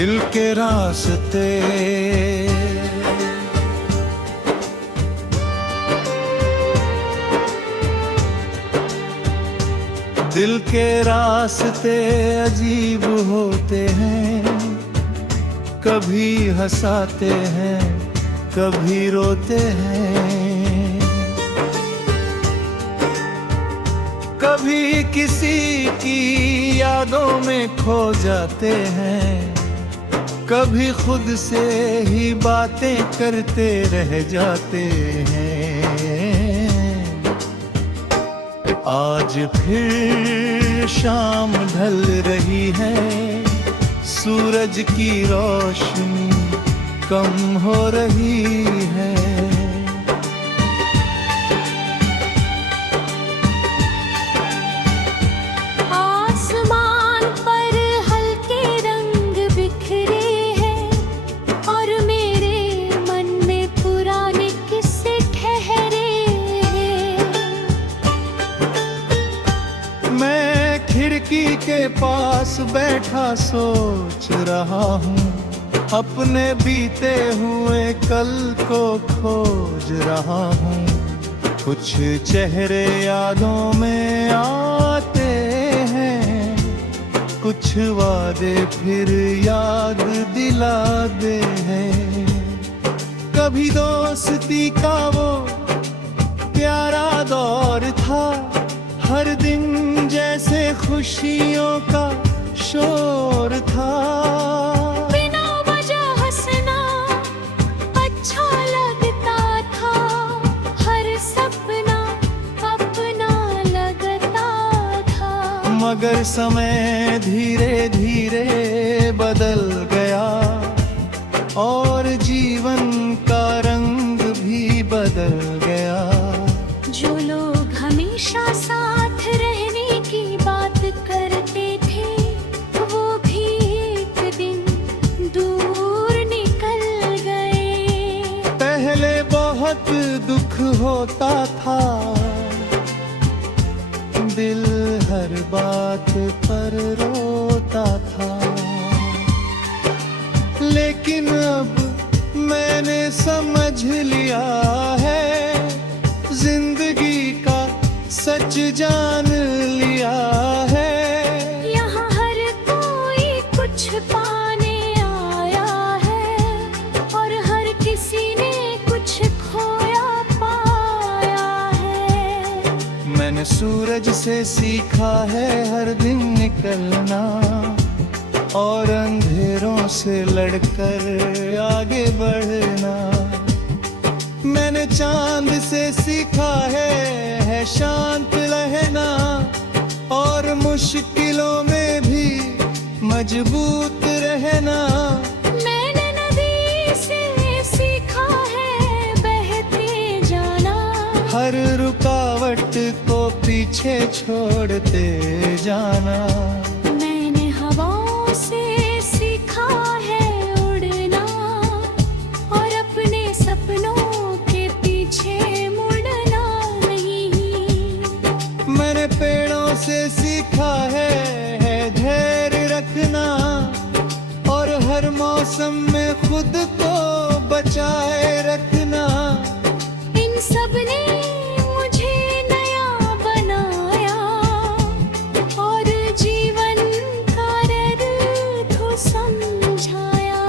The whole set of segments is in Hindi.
दिल के रास्ते, दिल के रास्ते अजीब होते हैं, कभी हंसाते हैं कभी रोते हैं, कभी किसी की यादों में खो जाते हैं, कभी खुद से ही बातें करते रह जाते हैं। आज फिर शाम ढल रही है, सूरज की रोशनी कम हो रही है। आसमान पर हल्के रंग बिखरे हैं और मेरे मन में पुराने किस्से ठहरे हैं। मैं खिड़की के पास बैठा सोच रहा हूँ, अपने बीते हुए कल को खोज रहा हूँ। कुछ चेहरे यादों में आते हैं, कुछ वादे फिर याद दिलाते हैं। कभी दोस्ती का वो प्यारा दौर था, हर दिन जैसे खुशियों का शोर था। बिना वजह हंसना अच्छा लगता था, हर सपना अपना लगता था। मगर समय धीरे धीरे बदल गया और जीवन का रंग भी बदल गया। जो लोग हमेशा साथ रहने की बात करते थे, वो भी एक दिन दूर निकल गए। पहले बहुत दुख होता था, दिल हर बात पर रोता था। लेकिन अब मैंने समझ लिया है, जिंदगी का सच जान लिया है। यहाँ हर कोई कुछ पाने आया है और हर किसी ने कुछ खोया पाया है। मैंने सूरज से सीखा है हर दिन निकलना और अंधेरों से लड़कर आगे बढ़ना। मैंने चांद से सीखा है शांत रहना और मुश्किलों में भी मजबूत रहना। मैंने नदी से सीखा है बहते जाना, हर रुकावट को पीछे छोड़ते जाना। मैंने हवाओं से सीखा है उड़ना और अपने सपनों के पीछे मुड़ना नहीं। मैंने पेड़ों से सीखा है धैर्य रखना और हर मौसम में खुद को बचाए रखना। इन सब ने मुझे नया बनाया और जीवन का दर्द को समझाया।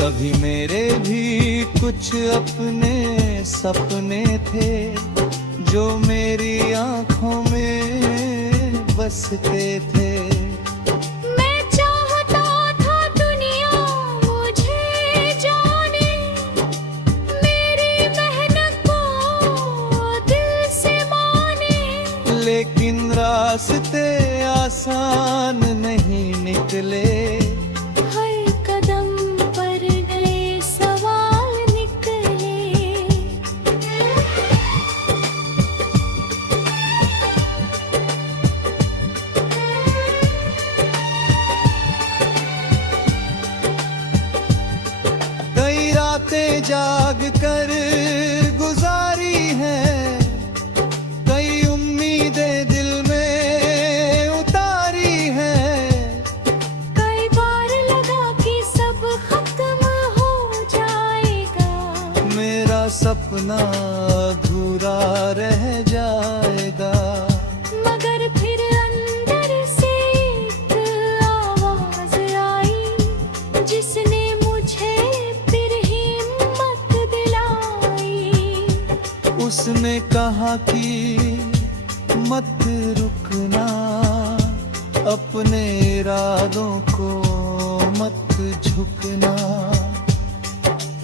कभी मेरे भी कुछ अपने सपने थे, जो मेरी आंखों में बसते थे। मैं चाहता था दुनिया मुझे जाने, मेरी मेहनत को दिल से माने। लेकिन रास्ते आसान नहीं निकले, हर कदम पर नए सवाल निकले। कई रातें जाग कर गुजारी हैं, कई उम्मीदें दिल में उतारी हैं। कई बार लगा सपना अधूरा रह जाएगा। मगर फिर अंदर से एक आवाज आई जिसने मुझे फिर हिम्मत दिलाई। उसने कहा कि मत रुकना, अपने इरादों को मत झुकना।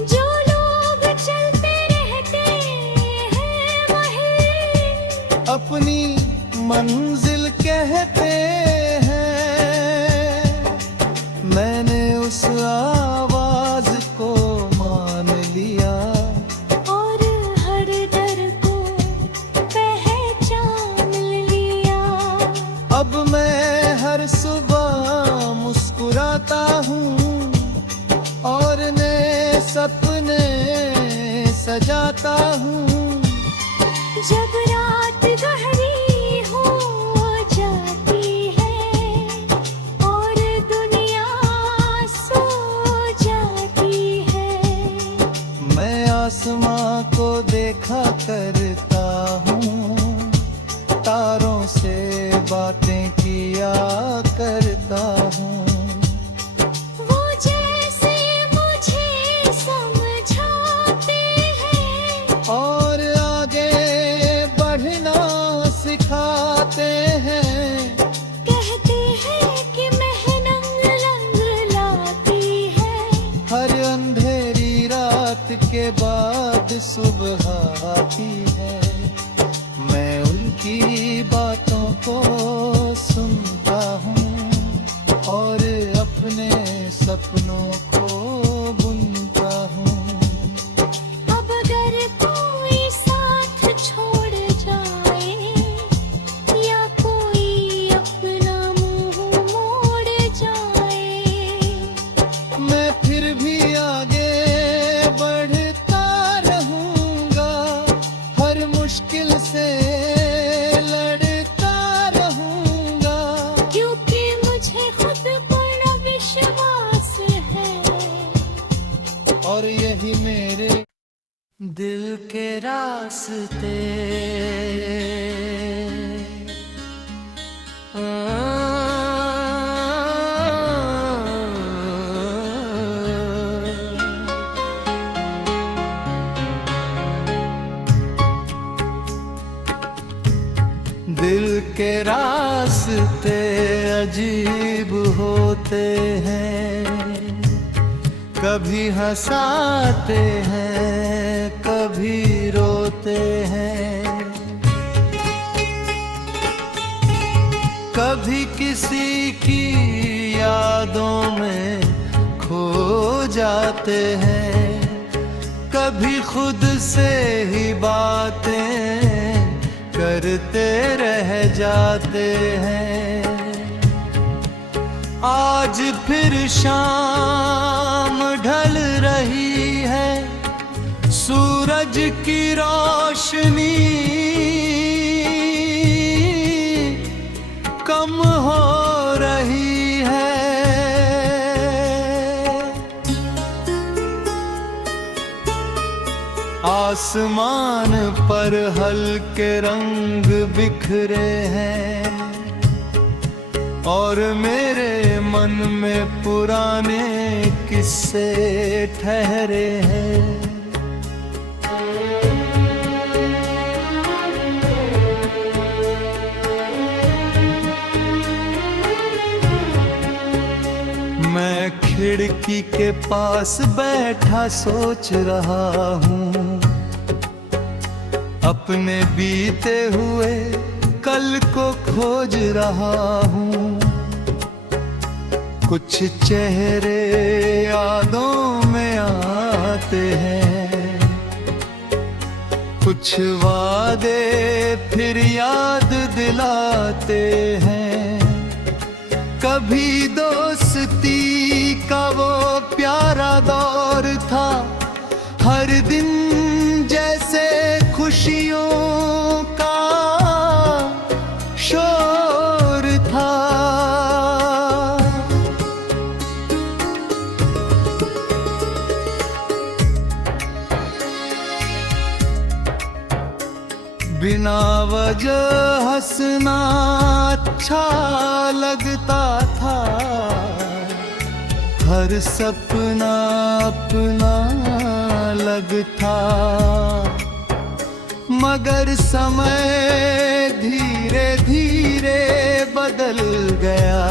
जो लोग चलते रहते हैं वही अपनी मंजिल कहते हैं। मैंने उस आवाज को मान लिया और हर डर को पहचान लिया। अब मैं हर सुबह मुस्कुराता हूँ और नए सपने सजाता हूँ। जब रात गहरी हो जाती है और दुनिया सो जाती है, मैं आसमां को देखा करता हूँ, तारों से बातें किया करता हूँ। वो जैसे मुझे समझाते हैं और आगे बढ़ना सिखाते हैं। कहते हैं कि मेहनत रंग लाती है। हर अंधेरी रात के बाद सुबह आती है। मैं उनकी बातों को सुनता हूँ और अपने सपनों को बुनता हूँ। अब अगर कोई साथ छोड़ जाए या कोई अपना मुंह मोड़ जाए, मैं फिर भी आगे बढ़ता रहूँगा, हर मुश्किल से लड़ता रहूँगा। क्योंकि मुझे खुद पर विश्वास है और यही मेरे दिल के रास्ते। दिल के रास्ते अजीब होते हैं, कभी हंसाते हैं कभी रोते हैं। कभी किसी की यादों में खो जाते हैं, कभी खुद से ही बातें करते रह जाते हैं। आज फिर शाम ढल रही है, सूरज की रोशनी कम हो रही है। आसमान पर हल्के रंग बिखरे हैं और मेरे मन में पुराने किस्से ठहरे हैं। मैं खिड़की के पास बैठा सोच रहा हूँ, अपने बीते हुए कल को खोज रहा हूँ। कुछ चेहरे यादों में आते हैं, कुछ वादे फिर याद दिलाते हैं। कभी दोस्ती का वो प्यारा दौर था, हर दिन जैसे खुशियों का शोर था। बिना वजह हंसना अच्छा लगता था, हर सपना अपना लगता। मगर समय धीरे धीरे बदल गया,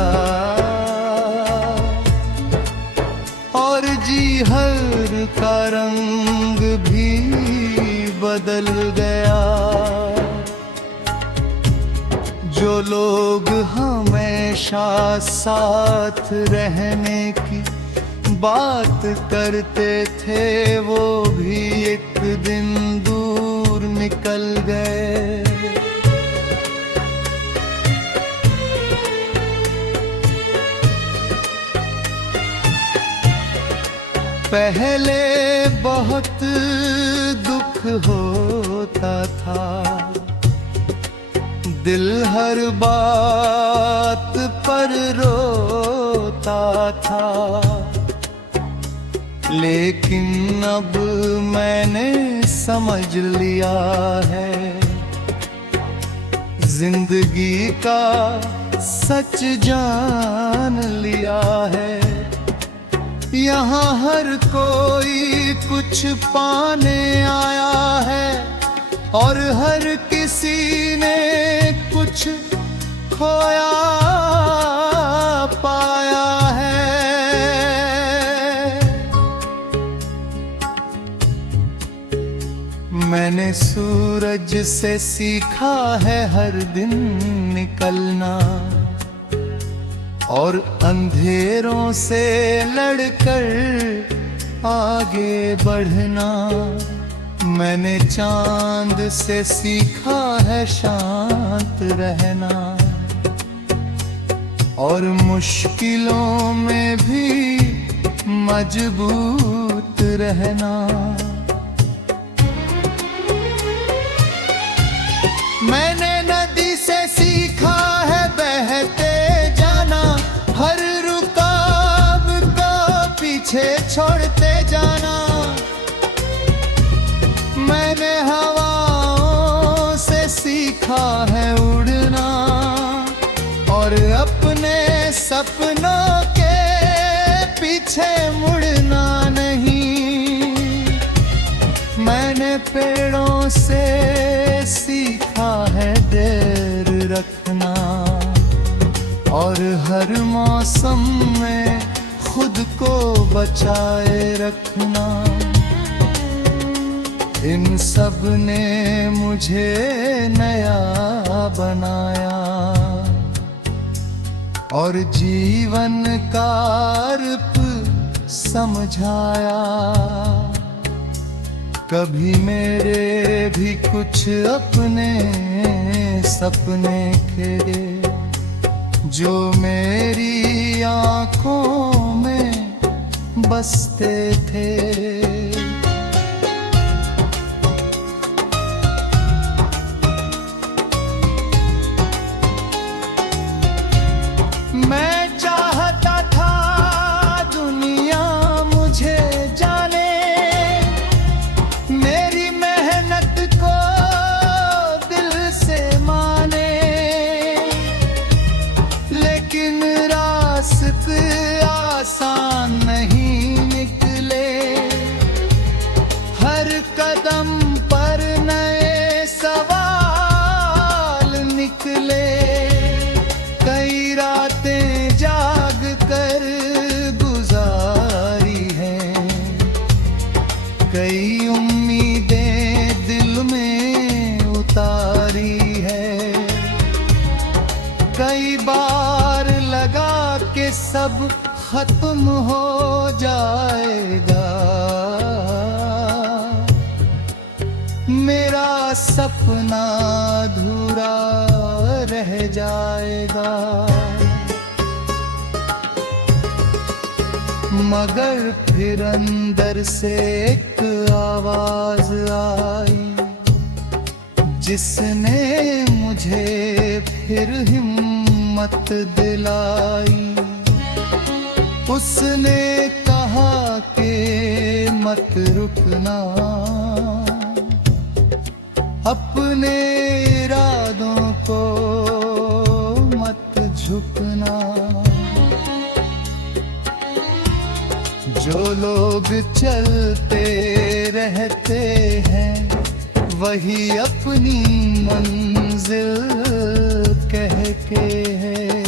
और जी हर का रंग भी बदल गया। जो लोग हमेशा साथ रहने की बात करते थे, वो भी एक दिन दूर निकल गए। पहले बहुत दुख होता था, दिल हर बात पर रोता था। लेकिन अब मैंने समझ लिया है, जिंदगी का सच जान लिया है। यहाँ हर कोई कुछ पाने आया है, और हर किसी ने कुछ खोया पाया है। मैंने सूरज से सीखा है हर दिन निकलना, और अंधेरों से लड़कर आगे बढ़ना। मैंने चांद से सीखा है शांत रहना, और मुश्किलों में भी मजबूत रहना। मैंने नदी से सीखा है बहते जाना, हर रुकाव को पीछे छोड़ते जाना। मैंने हवाओं से सीखा है उड़ना, और अपने सपनों के पीछे मुड़ना नहीं। मैंने पेड़ों से सीखा है देर रखना, और हर मौसम में खुद को बचाए रखना। इन सब ने मुझे नया बनाया, और जीवन का अर्थ समझाया। कभी मेरे भी कुछ अपने सपने खेले, जो मेरी आँखों में बसते थे। मैं चाहता था दुनिया मुझे जाने, मेरी मेहनत को दिल से माने। लेकिन रास्ते आसान नहीं निकले, हर कदम पर नए सवाल निकले। कई रातें जाग कर गुजारी हैं, कई उम्मीदें दिल में उतारी है। कई बार लगा कि सब खत्म हो जाएगा, मेरा सपना अधूरा रह जाएगा। मगर फिर अंदर से एक आवाज आई, जिसने मुझे फिर हिम्मत दिलाई। उसने कहा कि मत रुकना, अपने इरादों को मत झुकना। जो लोग चलते रहते हैं वही अपनी मंजिल कह के है।